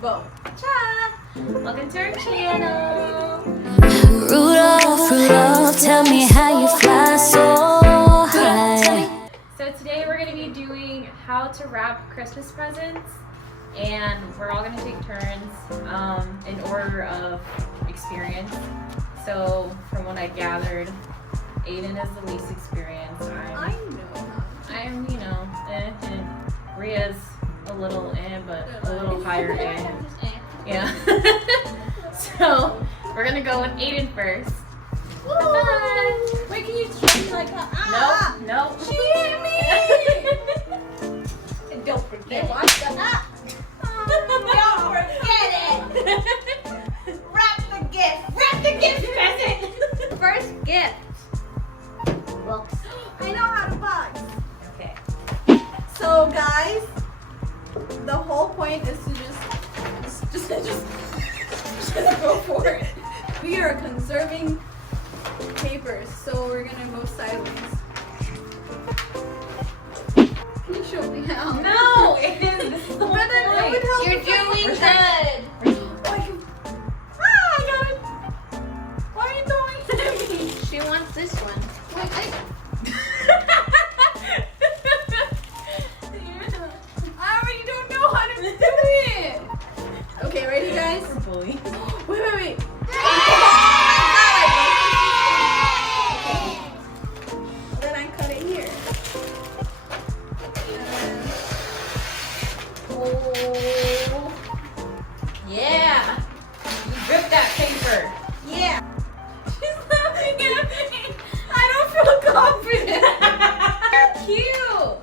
TaBoCha! Welcome to our channel! Rudolph, tell me how you fly so high. So today we're going to be doing how to wrap Christmas presents, and we're all going to take turns in order of experience. So from what I gathered, Aiden is the least experienced. I'm and Ria's a little but a little higher Yeah. So we're gonna go with Aiden first. Wait, can you show me like that? Nope. She hit me! And don't forget it. Don't forget it! Wrap the gift! Wrap the gift present! First gift. Well, I know how to box. Okay. So guys, the whole point is to just go for it. We are conserving papers, so we're gonna go sideways. Can you show me how? No, Aiden, this is the whole But then it would point. help You're if I- doing good. Oh, I can... I got it. Why are you throwing it at me? She wants this one. Wait, I already don't know how to do it. Okay, ready, guys? Bully. Wait. Then I cut it here. Oh. Yeah. You ripped that paper. Yeah. She's laughing at me. I don't feel confident. Cute.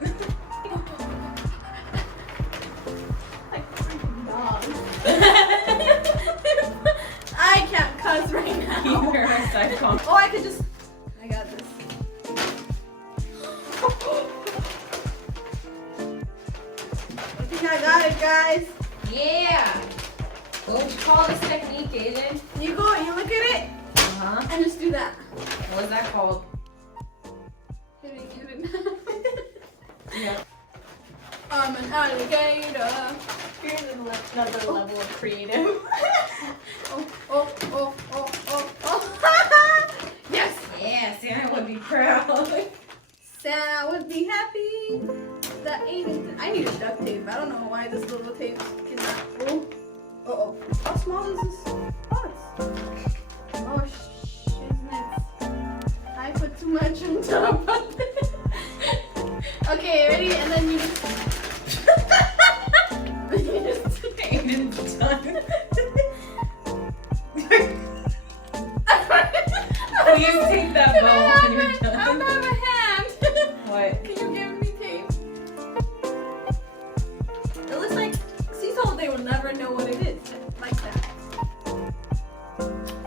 Like freaking dog. I can't cuss right now. You're a psycho. Oh, I got this. I think I got it, guys. Yeah. What would you call this technique, Aiden? You look at it, Uh-huh. and just do that. What is that called? Hit it. Yeah. I'm an alligator. Here's another level of creative. Oh. Yes! Yeah, Santa would be proud. Santa would be happy. That Aiden. I need a duct tape. I don't know why this little tape cannot. Oh. Uh-oh. How small is this box? Oh, shiznits. I put too much on top of it. Okay, ready? And then you just... Aiden's done. Please take that ball when you're I don't done. have a hand. What? Can you give me tape? It looks like Cecil, they will never know what it is. Like that.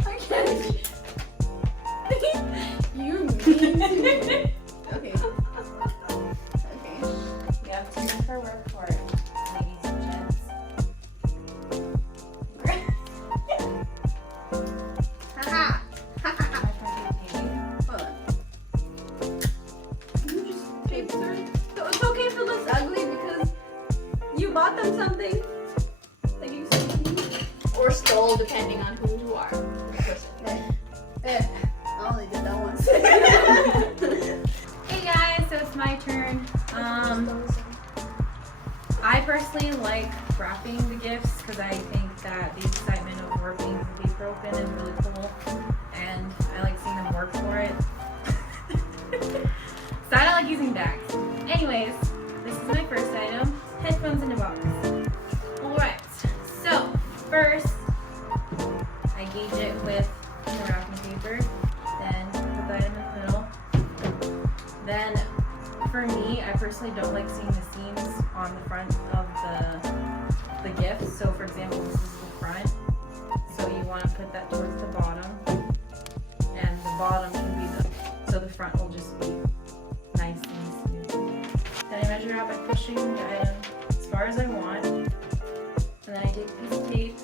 I can't. You mean to. Okay. You have to make her work for it, ladies and gents. Haha. Haha. Hold on. Can you just tape it? So it's okay if it looks ugly because you bought them something. Like you said. Or stole, depending on who you are. I only did that once. Hey guys, so it's my turn. I personally like wrapping the gifts because I think that the excitement of ripping the paper open is really cool, and I like seeing them work for it. So I don't like using bags. Anyways, this is my first item: headphones in a box. Alright, so first I gauge it with the wrapping paper, then put the item in the middle. Then for me, I personally don't like seeing the seams on the front of the gift. So for example, this is the front. So you want to put that towards the bottom, and the bottom can be so the front will just be nice and smooth. Then I measure out by pushing the item as far as I want, and then I take a piece of tape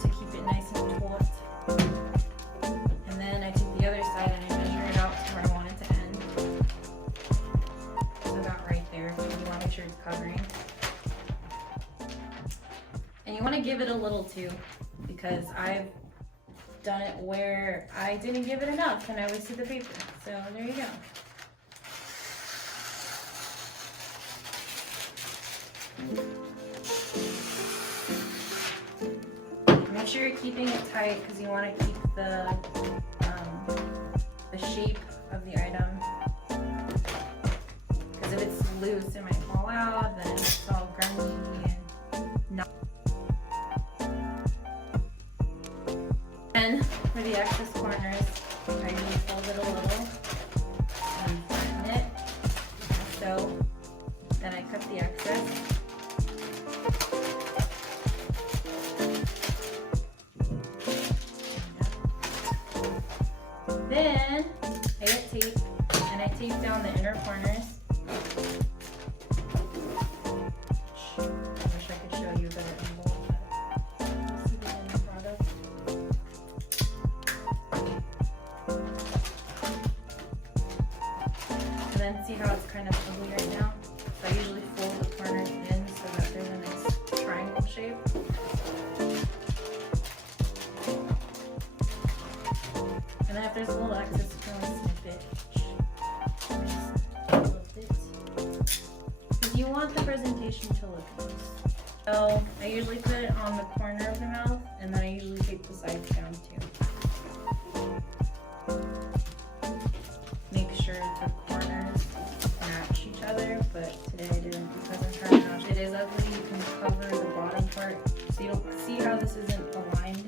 to keep it nice and taut. And then I take the other side and I measure it out to where I want it to end. So about right there. You want to make sure it's covering. And And you want to give it a little too, because I've done it where I didn't give it enough and I wasted the paper. So there you go. Make sure you're keeping it tight because you want to keep the shape of the item. Because if it's loose, it might fall out, then it's all grungy and not. And for the excess corners, I usually fold it a little and flatten it. So then I cut the excess. Then I get tape and I tape down the inner corners. I wish I could show you the angle, but you see the end product. And then see how it's kind of ugly right now? So I usually fold the corners in so that there's a nice triangle shape. And then if there's a little excess, you can always snip it. Because you want the presentation to look nice. So I usually put it on the corner of the mouth, and then I usually tape the sides down too. Make sure the corners match each other, but today I didn't because I'm trying to match. It is ugly. You can cover the bottom part, so you don't see how this isn't aligned.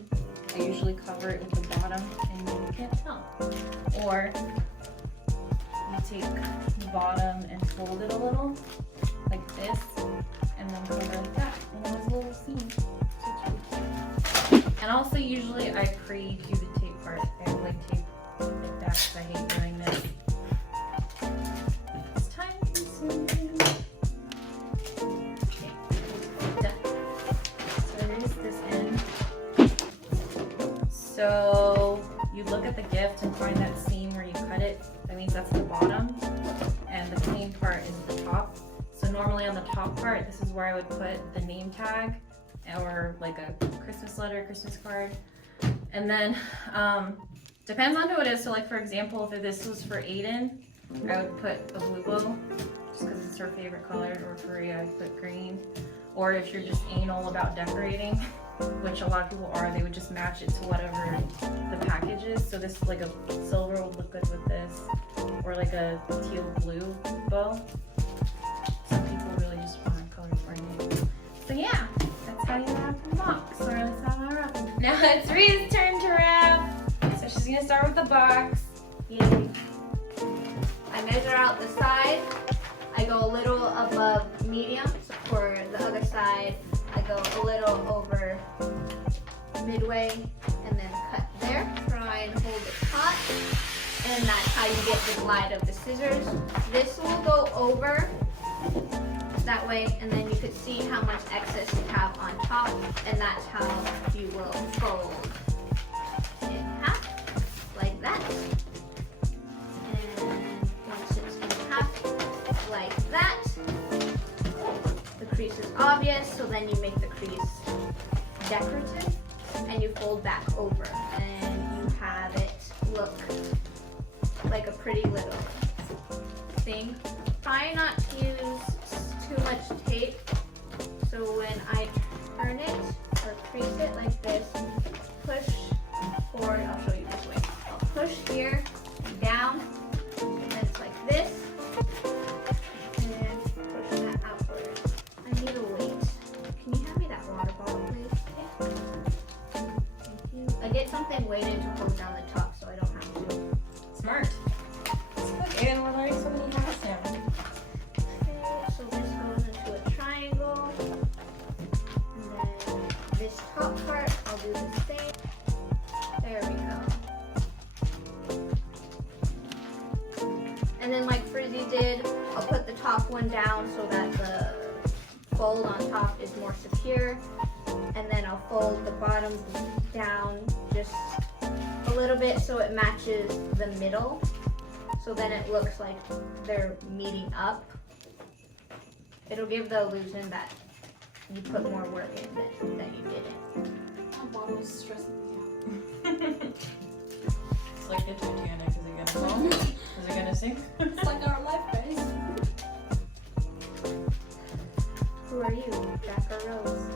I usually cover it with the bottom and you can't tell. Or you take the bottom and fold it a little, like this, and then cover it like that. And then there's a little seam. And also usually I pre-do the tape part. I like tape like that because I hate doing this. It's time consuming. Okay, done. So there's this end. So you look at the gift and find that seam where you cut it. That means that's the bottom, and the clean part is the top. So normally on the top part, this is where I would put the name tag or like a Christmas letter, Christmas card. And then depends on who it is. So like for example, if this was for Aiden, I would put a blue bow just because it's her favorite color, or for Rhea, I'd put green. Or if you're just anal about decorating, which a lot of people are, they would just match it to whatever the package is. So this, like a silver would look good with this, or like a teal blue bow. Some people really just want color coordinated. So yeah, that's how you wrap a box, or that's how I wrap them. Now it's Rhea's turn to wrap. So she's gonna start with the box. Yay. I measure out the side. I go a little above medium. So for the other side, I go a little over midway and then cut there. Try and hold it taut. And that's how you get the glide of the scissors. This will go over that way, and then you could see how much excess you have on top, and that's how you will fold in half, like that. And once it's in half, like that, the crease is obvious, so then you make the crease decorative, and you fold back over, and you have it look like a pretty little thing. Try not to use too much tape, so when I turn it or crease it like this, push forward. I'll show you this way. I'll push here, down, and then it's like this, and push that outward. I need a weight. Can you hand me that water bottle, please? Thank you. I get something weighted to hold down the top so I don't have to. Smart. Look, Aiden, we're learning so many hacks now. Okay, so this goes into a triangle. And then this top part, I'll do the same. There we go. And then like Frizzy did, I'll put the top one down so that the fold on top is more secure. And then I'll fold the bottom down just a little bit so it matches the middle. So then it looks like they're meeting up. It'll give the illusion that you put more work in than you didn't. My bottle's stressing me It's like the Titanic. Is it gonna fall? Is it gonna sink? out. It's like our life, guys. Who are you, Jack or Rose?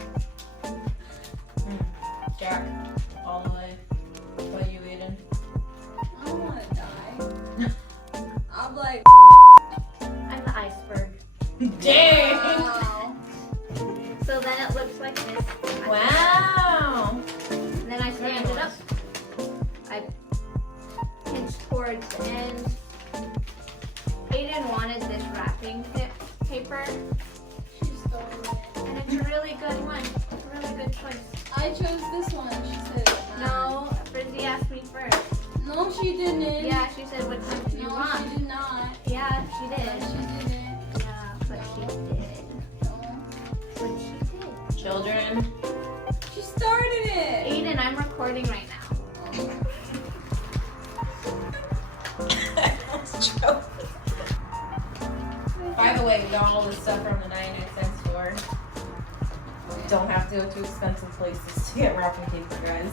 Jack, all the way. What about you, Aiden? I don't want to die. I'm like, I'm the iceberg. Dang! wow. So then it looks like this. Wow! And then I stand it up. I pinch towards the end. Aiden wanted this wrapping paper, She stole it. and it's a really good one. A really good choice. I chose this one. She said, No, Frizzy asked me first. No, she didn't. Yeah, she said, which one do you No, want? she did not. Yeah, she No, did. she didn't. Yeah, but she did. No. But she did. Children. She started it. Aiden, I'm recording right now. By the way, we got all this stuff from the 99-cent store. Don't have to go to expensive places to get wrapping paper, guys.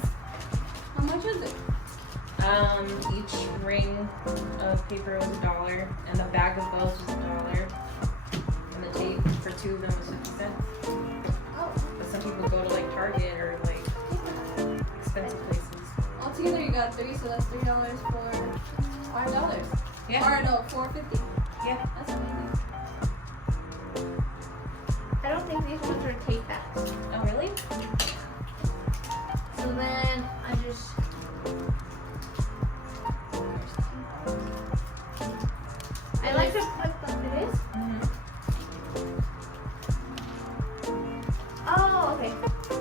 How much is it? Each ring of paper was $1, and the bag of bills was $1, and the tape for 2 of them was 50 cents. Oh, But some people go to like Target or like expensive places. altogether you got 3, so that's $3 for $5. Yeah. Or no, $4.50. Yeah. That's amazing. I don't think these ones are tape backs. Oh really? So then I just I like to put them. It is? Mm-hmm. Oh, okay.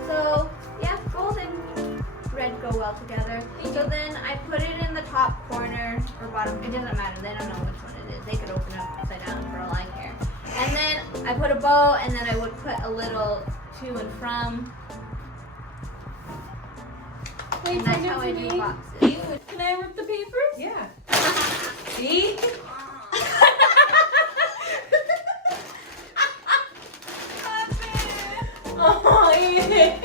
So yeah, gold and red go well together. So then I put it in the top corner or bottom. It doesn't matter. They don't know which one it is. They could open it upside down for all I care. And then I put a bow, and then I would put a little to and from. Wait, And that's turn it how to I me. do boxes. Can I rip the papers? Yeah. See? Oh, Aiden.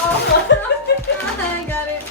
Oh. I got it.